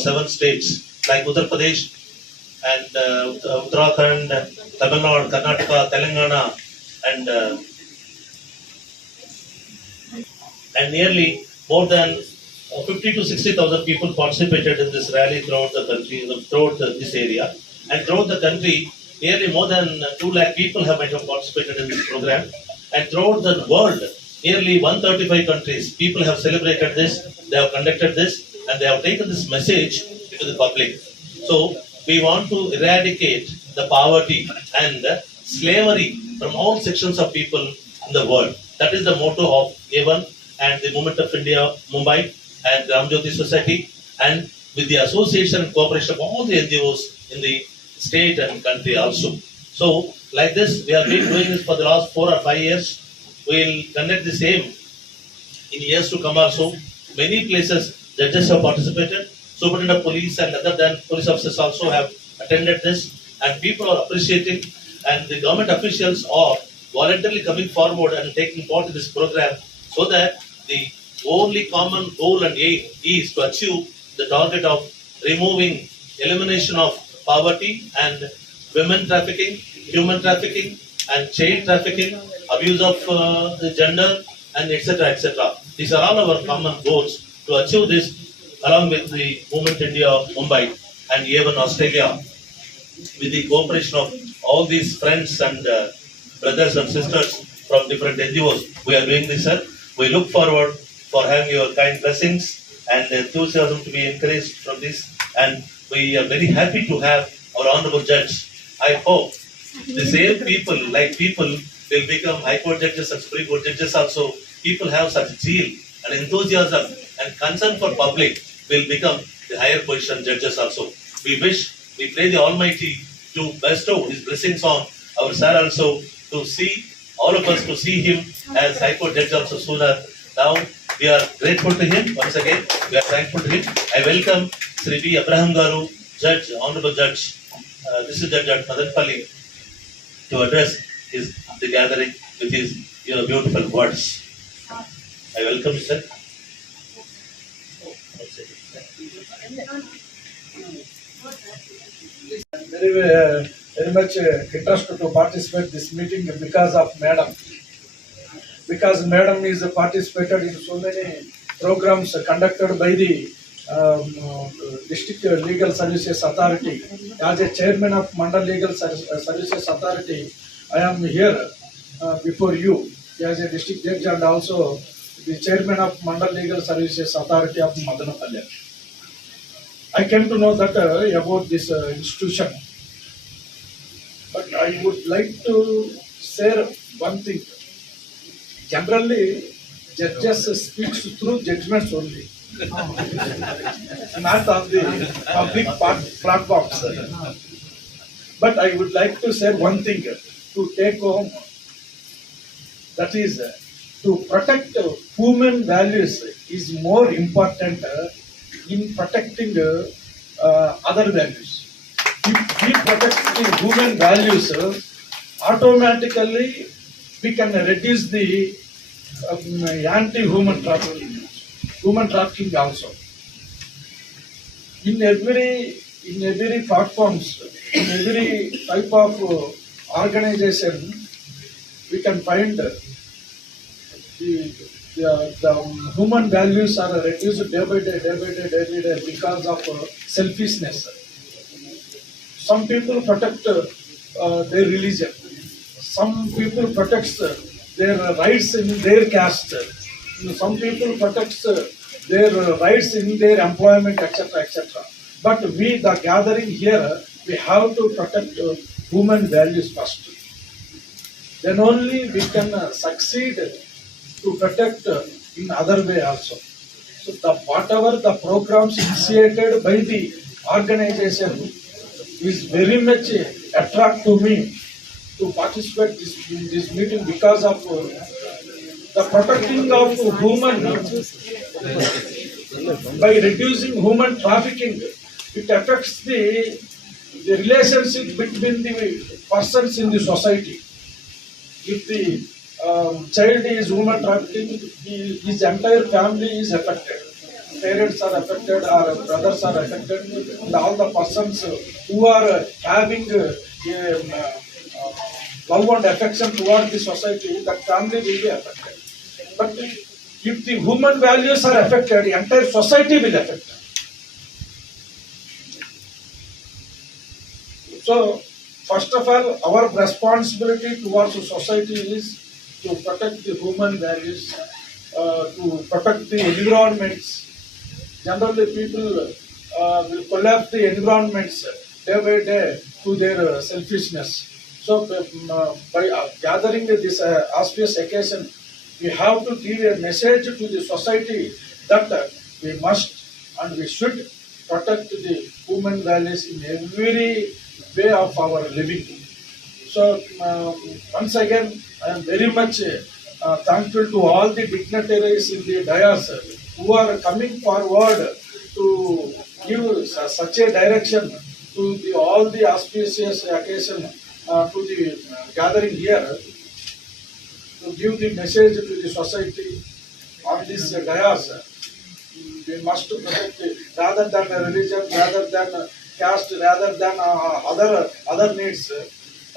seven states like Uttar Pradesh and uh, Uttarakhand, Tamil Nadu, Karnataka, Telangana, and uh, and nearly more than uh, 50 to 60,000 people participated in this rally throughout the country, throughout this area, and throughout the country, nearly more than 2 lakh people have participated in this program, and throughout the world, nearly 135 countries, people have celebrated this, they have conducted this, and they have taken this message to the public. So, we want to eradicate the poverty and slavery from all sections of people in the world. That is the motto of A1 and the Movement of India, Mumbai, and Ramjyoti Society, and with the association and cooperation of all the NGOs in the state and country also. So, like this, we have been doing this for the last four or five years. We will conduct the same in years to come also. Many places judges have participated, superintendent of police and other than police officers also have attended this, and people are appreciating, and the government officials are voluntarily coming forward and taking part in this program so that the only common goal and aim is to achieve the target of removing elimination of poverty and women trafficking, human trafficking, and child trafficking, abuse of uh, gender, and etc. etc. These are all our common goals. To achieve this, along with the Movement India of Mumbai and even Australia, with the cooperation of all these friends and uh, brothers and sisters from different NGOs, we are doing this, sir. We look forward for having your kind blessings and enthusiasm to be encouraged from this, and we are very happy to have our honorable judge. I hope the same people, like people, will become High Court judges and Supreme Court judges also. People have such zeal and enthusiasm and concern for public will become the higher position judges also. We wish, we pray the Almighty to bestow His blessings on our sir also to see all of us to see him as High Court judge also sooner. Now we are grateful to him once again. We are thankful to him. I welcome Sri B. Abraham Garu, Judge, Honorable Judge. Uh, this is Judge at to address his the gathering with his beautiful words. I welcome you, sir. Very uh, very much uh, interested to participate this meeting because of madam. Because madam is participated in so many programs conducted by the um, district legal services authority. As a chairman of mandal legal uh, services authority i am here uh, before you. As a district judge and also the chairman of mandal legal services authority of madanapalli I came to know that uh, about this uh, institution. But I would like to share one thing. Generally, judges speaks through judgments only. Not on the public part, platforms. But I would like to share one thing to take home. That is, to protect human values is more important uh, in protecting uh, uh, other values. If we protect human values, uh, automatically we can reduce the um, anti-human trafficking, human trafficking also. In every in every platforms, in every type of uh, organization, we can find uh, the, the, human values are reduced day by day, day by day, day by day because of uh, selfishness. Some people protect uh, uh, their religion. Some people protect uh, their rights in their caste. Some people protect their rights in their employment, etc., etc. But we, the gathering here, we have to protect human values first then only we can succeed to protect uh, in other way also. So the whatever the programs initiated by the organization is very much attract to me to participate this in this meeting because of uh, the protecting of human by reducing human trafficking, it affects the, the relationship between the persons in the society. If the um, child is human trafficking, his entire family is affected. Parents are affected, or brothers are affected, and all the persons who are having uh, um, uh, love and affection toward the society, that family will be affected. But if the human values are affected, the entire society will affect. So, first of all, our responsibility towards the society is to protect the human values, uh, to protect the environments. Generally, people uh, will collapse the environments day by day to their uh, selfishness. So, um, uh, by uh, gathering this uh, auspicious occasion, we have to give a message to the society that we must and we should protect the human values in every way of our living. So, um, once again, I am very much uh, thankful to all the dignitaries in the dais who are coming forward to give su- such a direction to the, all the auspicious occasion uh, to the uh, gathering here to give the message to the society on this uh. We must protect the, rather than religion, rather than caste, rather than uh, other other needs.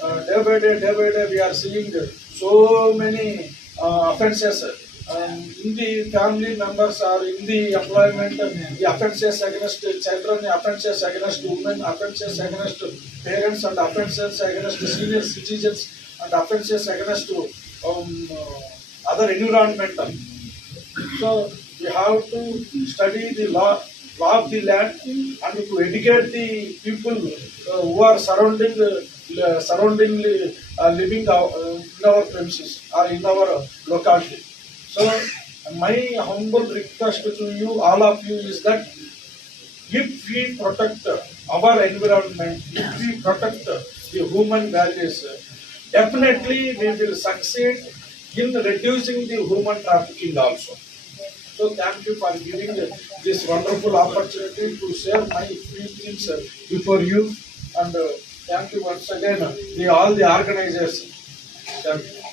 Uh, day by day, day by day, we are seeing so many uh, offences. Um, in the family members are in the employment, the offences against children, the offences against women, offences against parents, and offences against senior citizens, and offences against um, other environmental. So we have to study the law, law of the land and to educate the people uh, who are surrounding, uh, surroundingly uh, living uh, in our premises or in our locality. So my humble request to you, all of you, is that if we protect our environment, if we protect the human values, definitely we will succeed in reducing the human trafficking also. So thank you for giving this wonderful opportunity to share my feelings before you and uh, thank you once again, the, all the organizers. Thank you.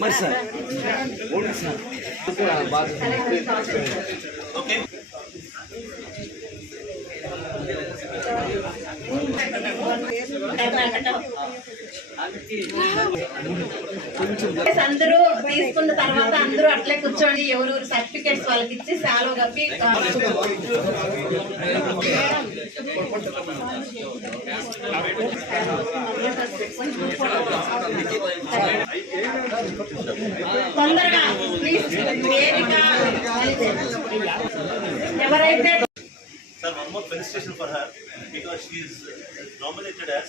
మరి sir sir okay Karnataka అందరూ తీసుకున్న తర్వాత అందరూ అట్లే కూర్చోండి ఎవరెవరు certificates వాళ్ళకి ఇచ్చి సాలో కప్పి తొందరగా ప్లీజ్ ఎవరైతే Sir, one more felicitation for her because she is nominated as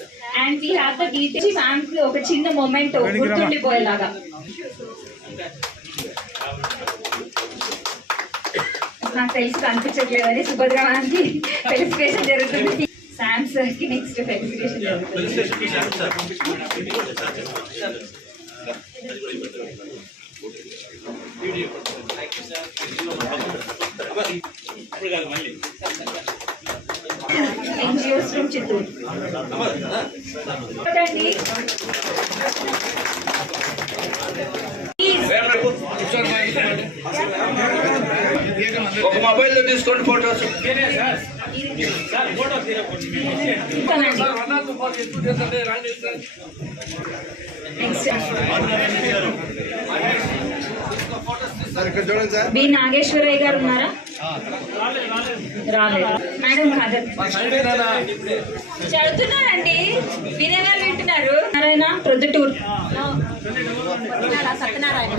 and we have the details ma'am ఒక చిన్న మూమెంట్ గుర్తుండిపోయేలాగా. నాకు తెలిసి కనిపించట్లేదని సుభద్ర మ్యామ్కి ఫెలిసిటేషన్ జరుగుతుంది. శామ్ సార్కి నెక్స్ట్ ఫెలిసిటేషన్ జరుగుతుంది. ఎన్జిఓస్ ఫ్రమ్ చిత్తూరు ఒక మొబైల్లో తీసుకోండి ఫోటోస్ బి నాగేశ్వరయ్య గారు ఉన్నారా? చదువుతున్నారండి. వినేవారు వింటున్నారు. నారాయణ ప్రొద్దుటూరు. సత్యనారాయణ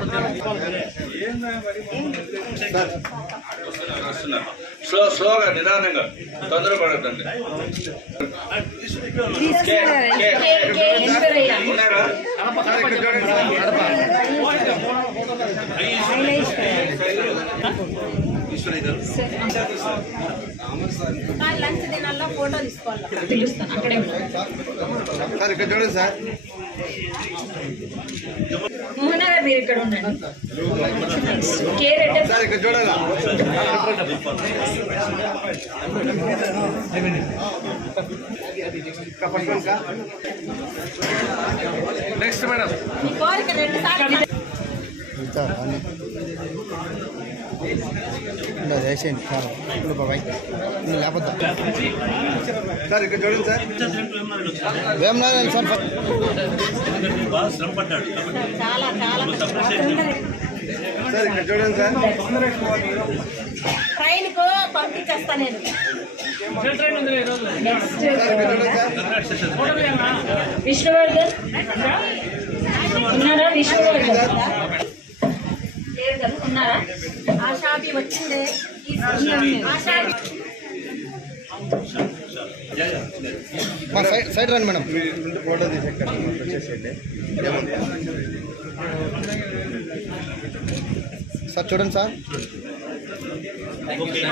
స్లో స్లోగా నిదానంగా. తొందరపడద్దండి కే లంచ్ దినాల్లో ఫోటో తీసుకోవాలి? పిలుస్తాను అక్కడే ఉంటాను. సార్ ఇక్కడ చూడండి సార్. మీరు ఇక్కడ ఉండండి? కే రెడ్డి సార్ ఇక్కడ చూడాలా? Next madam. మీ కోరిక రెండు సార్లు ఇలా చేసేయండి సార్ ఇప్పుడు బాబాయ్. నువ్వు లేకపోతే సార్ ఇక్కడ చూడండి సార్. సార్ సార్ ఇక్కడ చూడండి సార్. ట్రైన్కు పంపించేస్తా నేను. విష్ణువర్ధన్. ఉన్నారా విష్ణువర్ధన్? లేరు కదా ఉన్నారా? ఆ షాపి వచ్చింది ఆ షాపి మా సైడ్ సైడ్ రండి మేడం. ఫోటో తీసి వచ్చేసేయండి సార్ చూడండి సార్.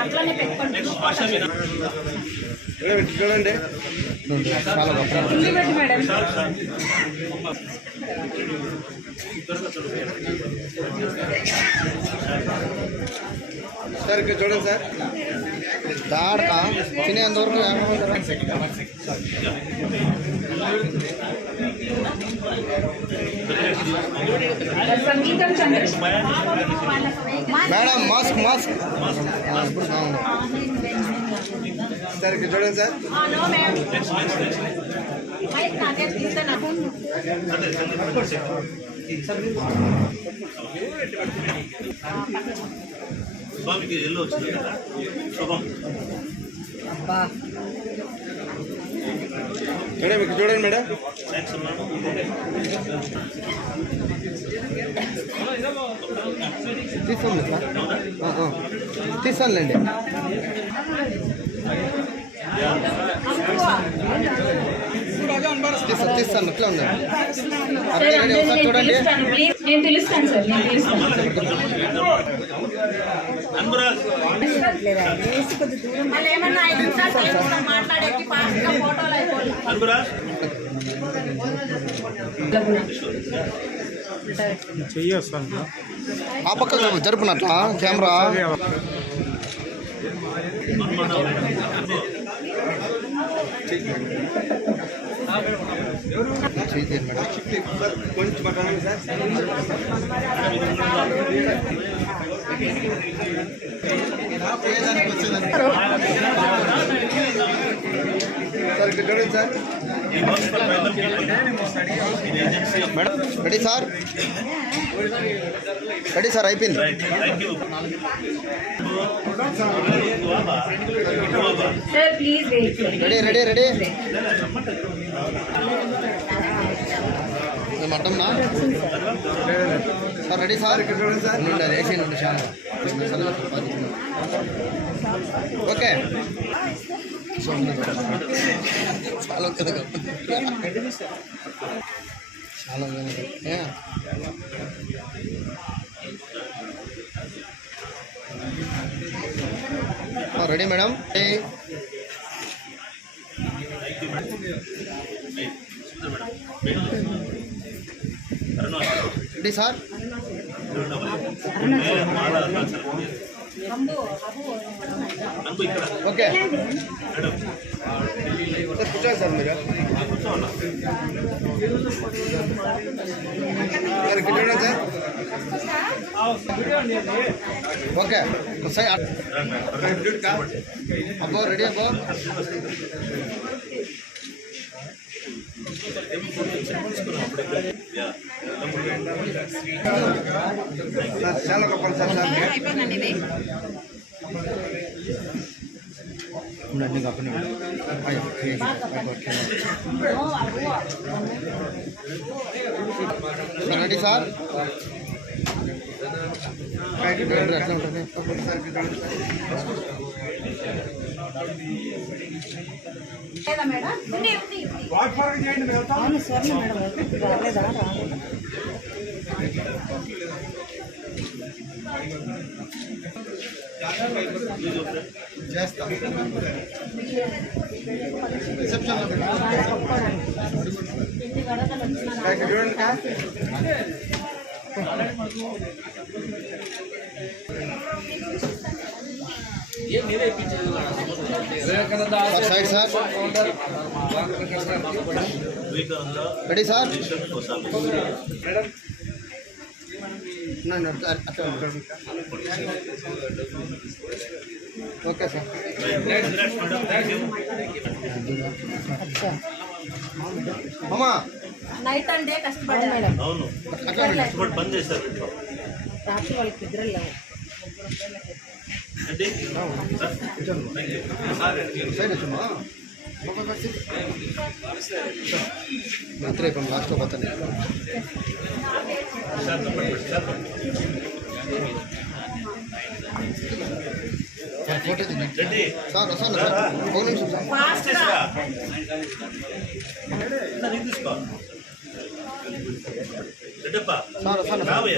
అట్లనే పెట్టుకోండి. చూడండి. చాలా గొప్ప కింది పెట్టు మేడం సార్ ఇక్కడ చూడండి సార్ దాడక తినేంత వరకు సంగీతం స్వామికి ఎల్లో వచ్చింది కదా? శుభం. మేడం ఇక్కడ చూడండి మేడం. తీసుకోండి సార్. తీస్తానులేండి తీస్తాను తీస్తాను ఇట్లా ఉంది. చూడండి. నేను పిలుస్తాను సార్ నేను మాట్లాడేకి ఫోటోలు అయిపోయి అన్బరాజ్ ఆ పక్క జరుపునట్లా? కెమెరా? సార్ ఇక్కడ చూడండి sir. ఈ works for tribal people in agency of madam ready sir ready sir అయిపోయింది right thank you Baba Baba sir please wait ready ready ready మటంనా sir ready sir ఇక్కడ చూడండి సార్ నుండి అది వేసేయండి ఉండి చాలా ఓకే చాలా కదా చాలా కదా రెడీ మేడం రెడీ సార్ అంబు ఇక్కడ ఓకే. సార్ కూర్చోండి సార్ మీరు సార్ ఇక్కడ సార్ ఓకే అబ్బో రెడీ అబ్బో. సార్ చాలా గొప్ప సార్ అయిపోయిందండి ఇది ఉండండి ఇంకా రెడీ సార్ ఎట్లా ఉంటుంది లేదా మేడం ఉంది ఉంది ఉంది. చేస్తా రిసెప్షన్లో చూడండి sir side sir Vivekananda ready sir mission కోసం ఉండండి, అట్లా అట్లా ఉండండి. ఓకే సార్ అమ్మా నైట్ అండ్ డే కష్టపడ్డారు మేడం అవును అట్లా ఉండండి. కష్టపడి పని చేస్తారు ఇంట్లో రాత్రి వాళ్ళకి నిద్ర లేవు వచ్చమ్మా రాత్రి అయిపోయింది లాస్ట్లో పోతాను సార్ ఫోటో. రెడ్డి సార్ వస్తాను సార్ ఒక నిమిషం సార్ రెడ్డప్ప సార్ వస్తాను రావయ్య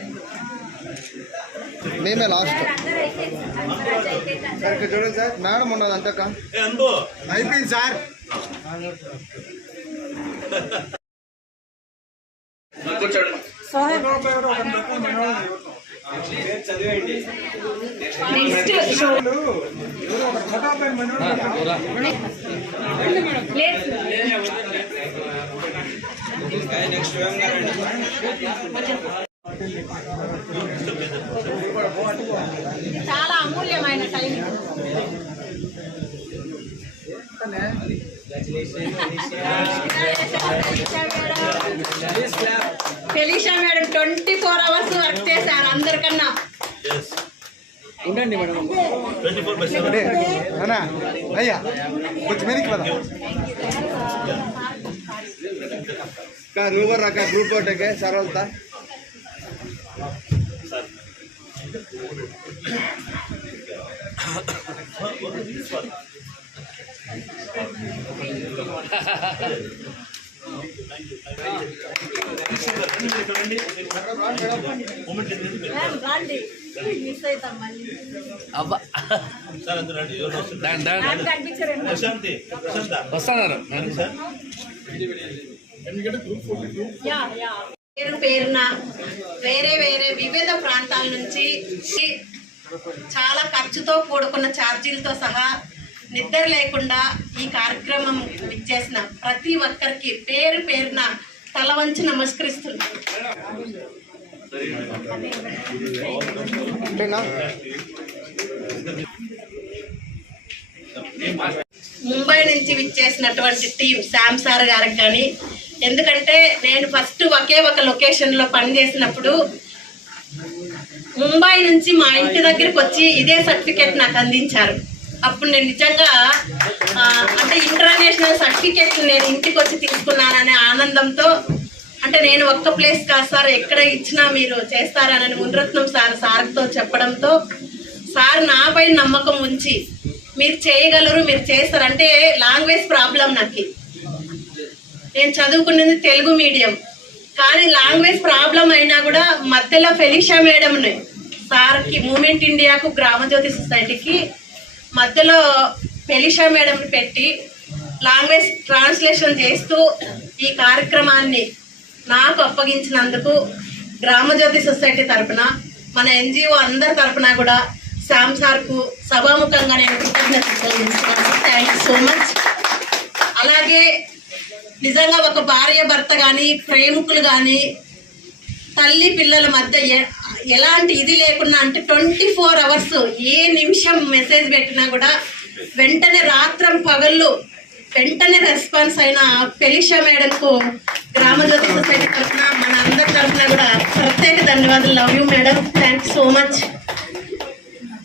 మేమే లాస్ట్. చూడండి సార్. మేడం ఉన్నది అంతక అయిపోయింది సార్. నెక్స్ట్ చాలా అమూల్యమైన time. Felicia madam twenty four hours work చేశారు అందరికన్నా. సెవెన్ అన్నా అయ్యా కొంచెం వెనక్కి పద. నువ్వు రాక గ్రూప్ ఒకటే సార్ ప్రశాంతి పేరు పేరున వేరే వేరే వివిధ ప్రాంతాల నుంచి చాలా ఖర్చుతో కూడుకున్న ఛార్జీలతో సహా నిద్ర లేకుండా ఈ కార్యక్రమం ఇచ్చేసిన ప్రతి ఒక్కరికి పేరు పేరున తల వంచి నమస్కరిస్తున్నాను. ముంబై నుంచి విచ్చేసినటువంటి టీం శామ్ సార్ గారికి కానీ ఎందుకంటే నేను ఫస్ట్ ఒకే ఒక లొకేషన్లో పనిచేసినప్పుడు ముంబై నుంచి మా ఇంటి దగ్గరికి వచ్చి ఇదే సర్టిఫికేట్ నాకు అందించారు. అప్పుడు నేను నిజంగా అంటే ఇంటర్నేషనల్ సర్టిఫికేట్ నేను ఇంటికి వచ్చి తీసుకున్నాననే ఆనందంతో అంటే నేను ఒక్క ప్లేస్ కాదు సార్ ఎక్కడ ఇచ్చినా మీరు చేస్తారని మునరత్నం సార్ సార్తో చెప్పడంతో సార్ నాపై నమ్మకం ఉంచి మీరు చేయగలరు మీరు చేస్తారు. అంటే లాంగ్వేజ్ ప్రాబ్లం నాకు. నేను చదువుకున్నది తెలుగు మీడియం. కానీ లాంగ్వేజ్ ప్రాబ్లం అయినా కూడా మధ్యలో ఫెలిషా మేడం సార్కి మూమెంట్ ఇండియాకు గ్రామజ్యోతి సొసైటీకి మధ్యలో ఫెలిషా మేడం పెట్టి లాంగ్వేజ్ ట్రాన్స్లేషన్ చేస్తూ ఈ కార్యక్రమాన్ని నాకు అప్పగించినందుకు గ్రామజ్యోతి సొసైటీ తరపున మన ఎన్జిఓ అందరి తరపున కూడా శ్యామ్ సార్కు సభాముఖంగా నేను కృతజ్ఞతలు థ్యాంక్ యూ సో మచ్ అలాగే నిజంగా ఒక భార్య భర్త కానీ ప్రేమికులు కానీ తల్లి పిల్లల మధ్య ఎలాంటి ఇది లేకుండా అంటే ట్వంటీ ఫోర్ అవర్స్ ఏ నిమిషం మెసేజ్ పెట్టినా కూడా వెంటనే రాత్రం పగళ్ళు వెంటనే రెస్పాన్స్ అయిన ఫెలిషా మేడంకు గ్రామజ్యోతి సొసైటీ తరఫున మన అందరి తరఫున కూడా ప్రత్యేక ధన్యవాదాలు. Love you madam thank so much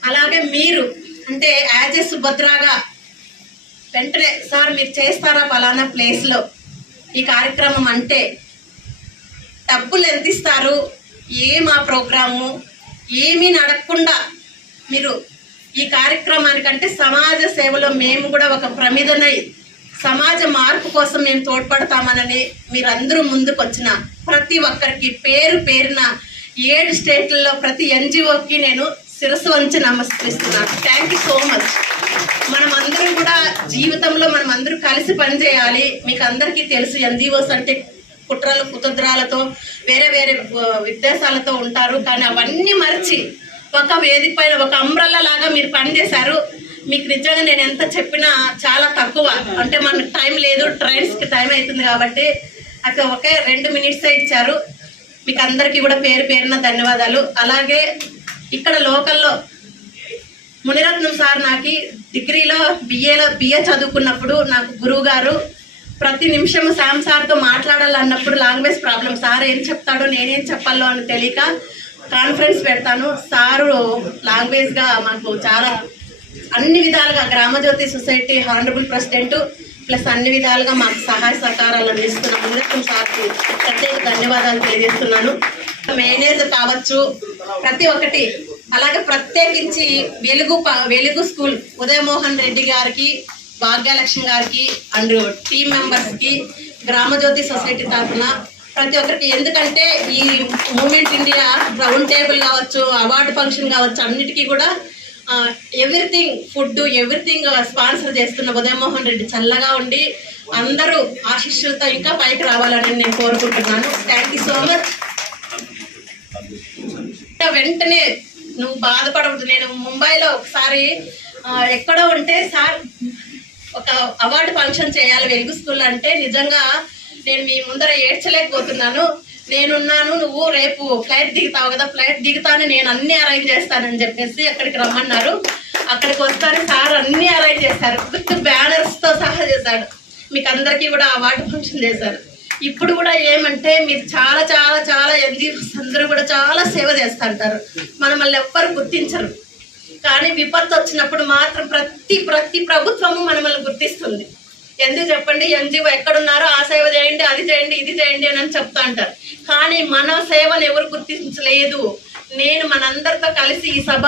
అలాగే మీరు అంటే యాజ్ ఎ సుభద్రాగా వెంటనే సార్ మీరు చేస్తారా ఫలానా ప్లేస్లో ఈ కార్యక్రమం అంటే డబ్బులు ఎంత ఇస్తారు ఏ ప్రోగ్రాము? ఏమీ నడకుండా మీరు ఈ కార్యక్రమానికంటే సమాజ సేవలో మేము కూడా ఒక ప్రమిదనై సమాజ మార్పు కోసం మేము తోడ్పడతామనని మీరందరూ ముందుకు వచ్చిన ప్రతి ఒక్కరికి పేరు పేరున ఏడు స్టేట్లలో ప్రతి ఎన్జిఓకి నేను శిరస్సు వంచి నమస్కరిస్తున్నాను. థ్యాంక్ యూ సో మచ్ మనం అందరం కూడా జీవితంలో మనం అందరూ కలిసి పనిచేయాలి మీకు అందరికీ తెలుసు ఎన్జిఓస్ అంటే కుట్రలు కుతంత్రాలతో వేరే వేరే విద్వేషాలతో ఉంటారు. కానీ అవన్నీ మర్చి ఒక వేదిక పైన ఒక అంబ్రల్లా లాగా మీరు పనిచేశారు మీకు నిజంగా నేను ఎంత చెప్పినా చాలా తక్కువ. అంటే మనకు టైం లేదు ట్రైన్స్కి టైం అవుతుంది కాబట్టి అక్కడ ఒకే రెండు మినిట్సే ఇచ్చారు. మీకు అందరికీ కూడా పేరు పేరున ధన్యవాదాలు. అలాగే ఇక్కడ లోకల్లో మునిరత్నం సార్ నాకు డిగ్రీలో బిఏలో బిఏ చదువుకున్నప్పుడు నాకు గురువు గారు ప్రతి నిమిషం శామ్ సార్తో మాట్లాడాలన్నప్పుడు లాంగ్వేజ్ ప్రాబ్లం. సార్ ఏం చెప్తాడో నేనేం చెప్పాలో అని తెలియక కాన్ఫరెన్స్ పెడతాను. సారు లాంగ్వేజ్గా మాకు చాలా అన్ని విధాలుగా Gramajyothi society honourable president plus అన్ని విధాలుగా మాకు సహాయ సహకారాలు అందిస్తున్న మునిరత్నం సార్కి ప్రత్యేక ధన్యవాదాలు తెలియజేస్తున్నాను. మేనేజర్ కావచ్చు ప్రతి ఒక్కటి. అలాగే ప్రత్యేకించి వెలుగు ప- వెలుగు స్కూల్ ఉదయమోహన్ రెడ్డి గారికి భాగ్యలక్ష్మి గారికి అండ్ టీమ్ మెంబర్స్కి గ్రామజ్యోతి సొసైటీ తరఫున ప్రతి ఒక్కరికి. ఎందుకంటే ఈ మూమెంట్ ఇండియా రౌండ్ టేబుల్ కావచ్చు అవార్డు ఫంక్షన్ కావచ్చు అన్నిటికీ కూడా ఎవ్రీథింగ్ ఫుడ్ ఎవ్రీథింగ్ స్పాన్సర్ చేస్తున్న ఉదయమోహన్ రెడ్డి చల్లగా ఉండి అందరూ ఆశిష్యులతో ఇంకా పైకి రావాలని నేను కోరుకుంటున్నాను. Thank you so much. వెంటనే నువ్వు బాధపడవద్దు. నేను ముంబైలో ఒకసారి ఎక్కడో ఉంటే సార్ ఒక అవార్డు ఫంక్షన్ చేయాలి వెలుగు స్కూల్ అంటే నిజంగా నేను మీ ముందర ఏడ్చలేకపోతున్నాను. నేనున్నాను నువ్వు రేపు ఫ్లైట్ దిగుతావు కదా ఫ్లైట్ దిగుతాను నేను అన్ని అరేంజ్ చేస్తానని చెప్పేసి అక్కడికి రమ్మన్నారు. అక్కడికి వస్తాను సార్ అన్ని అరేంజ్ చేశారు. విత్ బ్యానర్స్తో సహా చేశాడు. మీకు అందరికీ కూడా అవార్డు ఫంక్షన్ చేశారు. ఇప్పుడు కూడా ఏమంటే మీరు చాలా చాలా చాలా ఎన్జిఓస్ అందరూ కూడా చాలా సేవ చేస్తుంటారు. మనల్ని ఎవ్వరు గుర్తించరు. కానీ విపత్తు వచ్చినప్పుడు మాత్రం ప్రతి ప్రతి ప్రభుత్వము మనల్ని గుర్తిస్తుంది. ఎందుకు చెప్పండి? ఎన్జిఓ ఎక్కడున్నారో ఆ సేవ చేయండి అది చేయండి ఇది చేయండి అని చెప్తా అంటారు కానీ మన సేవను ఎవరు గుర్తించలేదు. నేను మనందరితో కలిసి ఈ సభ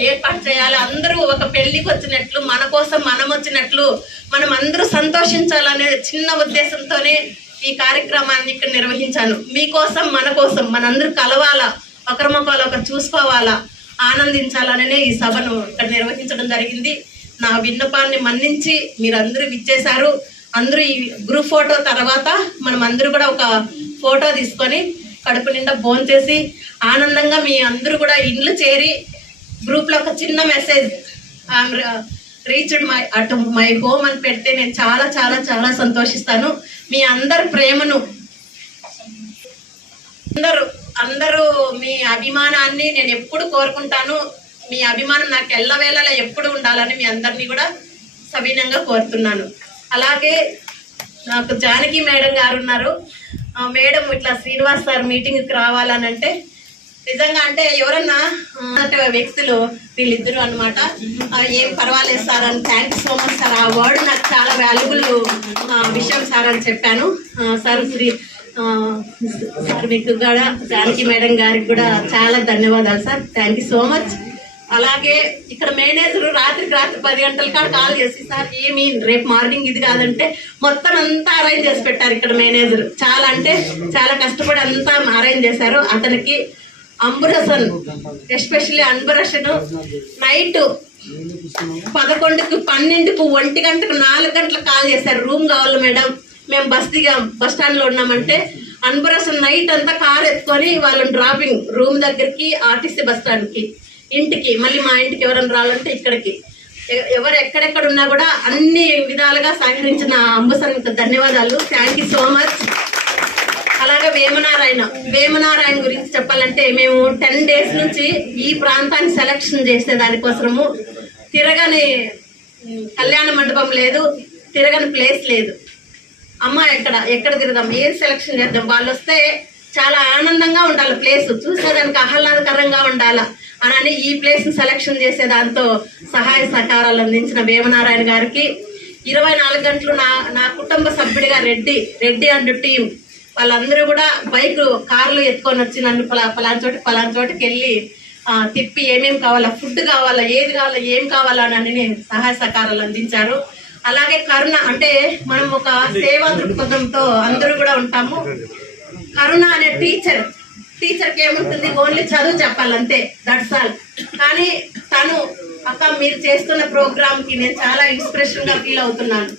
ఏర్పాటు చేయాలి. అందరూ ఒక పెళ్ళికి వచ్చినట్లు మన కోసం మనం వచ్చినట్లు మనం అందరూ సంతోషించాలనే చిన్న ఉద్దేశంతోనే ఈ కార్యక్రమాన్ని ఇక్కడ నిర్వహించాను. మీకోసం మన కోసం మనందరూ కలవాలా? ఒకరిమొకరు ఒకరు చూసుకోవాలా? ఆనందించాలనే ఈ సభను ఇక్కడ నిర్వహించడం జరిగింది. నా విన్నపాన్ని మన్నించి మీరందరూ విచ్చేశారు. అందరూ ఈ గ్రూప్ ఫోటో తర్వాత మనం అందరూ కూడా ఒక ఫోటో తీసుకొని కడుపు నిండా భోంచేసి చేసి ఆనందంగా మీ అందరూ కూడా ఇండ్లు చేరి గ్రూప్లో ఒక చిన్న message reached my at my home అని పెడితే నేను చాలా చాలా చాలా సంతోషిస్తాను. మీ అందరి ప్రేమను అందరూ అందరూ మీ అభిమానాన్ని నేను ఎప్పుడు కోరుకుంటాను. మీ అభిమానం నాకు ఎల్లవేళలా ఎప్పుడు ఉండాలని మీ అందరినీ కూడా సవీనంగా కోరుతున్నాను. అలాగే నాకు జానకి మేడం గారు ఉన్నారు. మేడం ఇట్లా శ్రీనివాస్ సార్ మీటింగ్కి రావాలని అంటే నిజంగా అంటే ఎవరన్నా అంటే వ్యక్తులు వీళ్ళిద్దరు అనమాట ఏం పర్వాలేదు సార్ అని థ్యాంక్ సో మచ్ సార్. ఆ వర్డ్ నాకు చాలా వాల్యుబుల్ విషయం సార్ అని చెప్పాను. సార్ శ్రీ సార్ మీకు కూడా జానకి మేడం గారికి కూడా చాలా ధన్యవాదాలు sir. Thank you so much అలాగే ఇక్కడ మేనేజర్ రాత్రికి రాత్రి పది గంటల కాడ కాల్ చేసి సార్ ఏమి రేపు మార్నింగ్ ఇది కాదంటే మొత్తం అంతా అరేంజ్ చేసి పెట్టారు ఇక్కడ మేనేజర్. చాలా అంటే చాలా కష్టపడి అంతా అరేంజ్ చేశారు. అతనికి అంబురసన్ ఎస్పెషల్లీ అంబురసన్ నైట్ పదకొండుకు పన్నెండుకు ఒంటి గంటకు నాలుగు గంటలకు కాల్ చేశారు. రూమ్ కావాలి మేడం మేము బస్ దిగాం బస్ స్టాండ్లో ఉన్నామంటే అన్బురసన్ నైట్ అంతా కార్ ఎత్తుకొని వాళ్ళని డ్రాపింగ్ రూమ్ దగ్గరికి ఆర్టీసీ బస్ స్టాండ్కి ఇంటికి మళ్ళీ మా ఇంటికి ఎవరైనా రావాలంటే ఇక్కడికి. ఎవరు ఎక్కడెక్కడ ఉన్నా కూడా అన్ని విధాలుగా సహకరించిన అంబుసన్ ధన్యవాదాలు. థ్యాంక్ యూ సో మచ్ అలాగే వేమనారాయణ. వేమనారాయణ గురించి చెప్పాలంటే మేము టెన్ డేస్ నుంచి ఈ ప్రాంతాన్ని సెలక్షన్ చేసే దానికోసము తిరగని కళ్యాణ మండపం లేదు తిరగని ప్లేస్ లేదు. అమ్మ ఎక్కడ? ఎక్కడ తిరగదాం? ఏం సెలక్షన్ చేద్దాం? వాళ్ళు వస్తే చాలా ఆనందంగా ఉండాలి ప్లేస్ చూసేదానికి ఆహ్లాదకరంగా ఉండాలా అని ఈ ప్లేస్ సెలక్షన్ చేసే దాంతో సహాయ సహకారాలు అందించిన వేమనారాయణ గారికి ఇరవై నాలుగు గంటలు నా నా కుటుంబ సభ్యుడిగా రెడ్డి రెడ్డి అండ్ టీం వాళ్ళందరూ కూడా బైక్ కార్లు ఎత్తుకొని వచ్చి నన్ను పలా పలానా చోటి పలానా చోటికి వెళ్ళి తిప్పి ఏమేం కావాలా ఫుడ్ కావాలా ఏది కావాలా ఏం కావాలా అని సహాయ సహకారాలు అందించారు. అలాగే కరుణ అంటే మనం ఒక సేవా దృక్పథంతో అందరూ కూడా ఉంటాము. కరుణ అనే టీచర్ టీచర్కి ఏముంటుంది? ఓన్లీ చదువు చెప్పాలంతే దట్స్ ఆల్. కానీ తను అక్క మీరు చేస్తున్న ప్రోగ్రామ్కి నేను చాలా ఇన్స్పిరేషన్గా ఫీల్ అవుతున్నాను.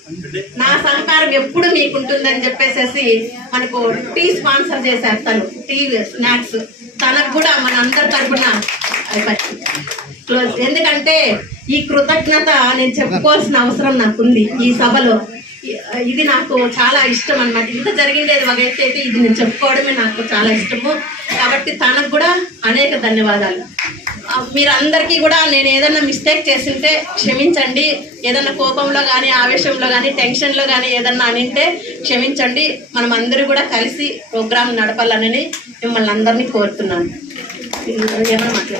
నా సహకారం ఎప్పుడు మీకు ఉంటుందని చెప్పేసి మనకు టీ స్పాన్సర్ చేశారు తను టీ స్నాక్స్ తనకు కూడా మన అందరి తరఫున క్లోజ్ ఎందుకంటే ఈ కృతజ్ఞత నేను చెప్పుకోవాల్సిన అవసరం నాకుంది ఈ సభలో. ఇది నాకు చాలా ఇష్టం అన్నమాట. ఇంత జరిగిండేది ఒక అయితే ఇది నేను చెప్పుకోవడమే నాకు చాలా ఇష్టము. కాబట్టి తనకు కూడా అనేక ధన్యవాదాలు. మీరందరికీ కూడా నేను ఏదైనా మిస్టేక్ చేసింటే క్షమించండి. ఏదైనా కోపంలో కానీ ఆవేశంలో కానీ టెన్షన్లో కానీ ఏదన్నా అనింటే క్షమించండి. మనం అందరూ కూడా కలిసి ప్రోగ్రాం నడపాలని మిమ్మల్ని అందరినీ కోరుతున్నాను. ఏమైనా